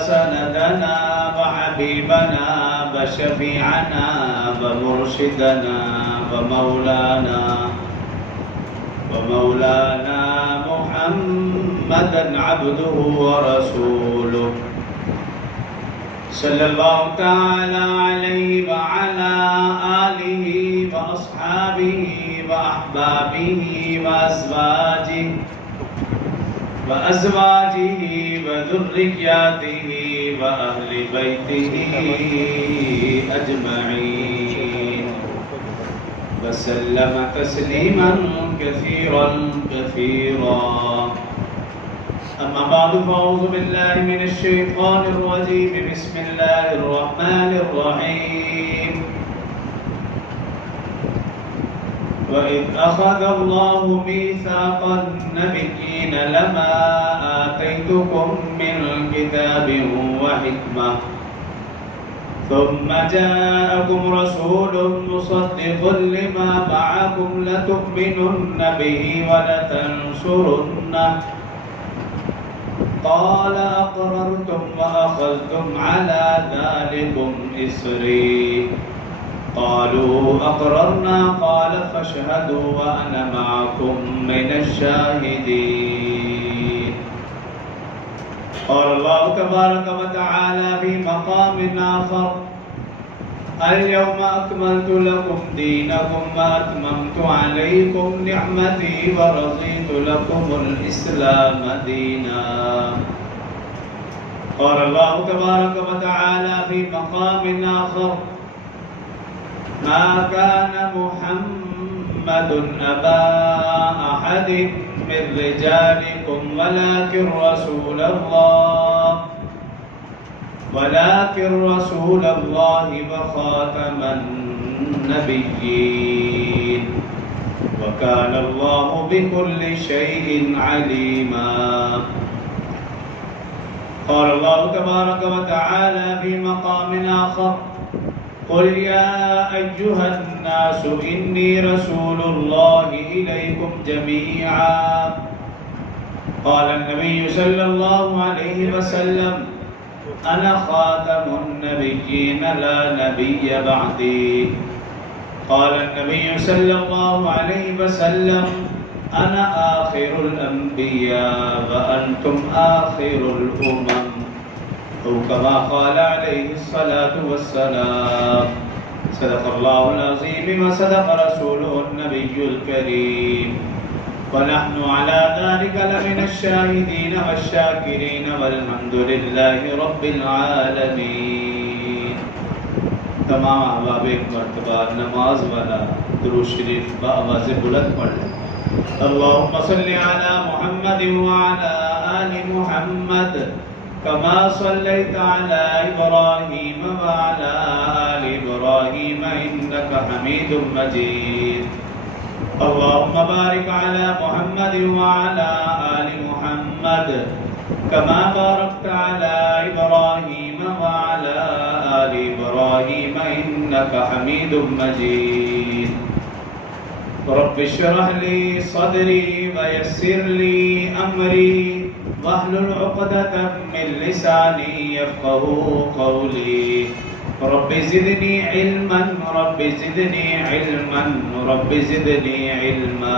وسندنا وحبيبنا وشفيعنا ومرشدنا ومولانا محمدا عبده ورسوله صلى الله تعالى عليه وعلى آله وأصحابه وأحبابه وأزواجه وذرياته وأهل بيته أجمعين وسلم تسليما كثيرا أما بعد فأعوذ بالله من الشيطان الرجيم بسم الله الرحمن الرحيم وإذ أخذ الله ميثاق النبيين لما آتيتكم من كتاب وحكمة ثم جاءكم رسول مصدق لما معكم لتؤمنن به ولتنصرنه قال أقررتم وأخذتم على ذلكم إصري قالوا أقررنا قال فاشهدوا وأنا معكم من الشاهدين قال الله تبارك وتعالى في مقام آخر اليوم أكملت لكم دينكم وأتممت عليكم نعمتي ورضيت لكم الإسلام دينا قال الله تبارك وتعالى في مقام آخر ما كان محمد أبا أحد من رجالكم ولكن رسول الله وخاتم النبيين وكان الله بكل شيء عليما قال الله تبارك وتعالى في مقام آخر قل يا أيها الناس إني رسول الله إليكم جميعا قال النبي صلى الله عليه وسلم أنا خاتم النبيين لا نبي بعدي قال النبي صلى الله عليه وسلم أنا آخر الأنبياء وأنتم آخر الأمم أو كما قال عليه الصلاة والسلام صدق الله العظيم وصدق رسوله النبي الكريم ونحن على ذلك لمن الشاهدين والشاكرين والحمد لله رب العالمين तमाम अहबाब एक मरतबा नमाज वाला दुरूद शरीफ बआवाज़ बुलंद पढ़ लें अल्लाहुम्मा सल्लि अला मुहम्मद व अला आलि मुहम्मद कमा सल्लैता अला इब्राहीम व अला आलि इब्राहीम इन्नका हमीदुम मजीद अल्लाहुम्मा बारिक अला मुहम्मद व अला आलि मुहम्मद कमा बारकता अला इब्राहीम व अला आलि इब्राहीम इन्नका हमीदुम मजीद रब्ब इश्रह ली सदरी व यस्सिर ली अमरी वाहलुल उक़दतम मिन लिसानी यफ़क़हू क़ौली रब्बि ज़िदनी इल्मन रब्बि ज़िदनी इल्मन रब्बि ज़िदनी इल्मा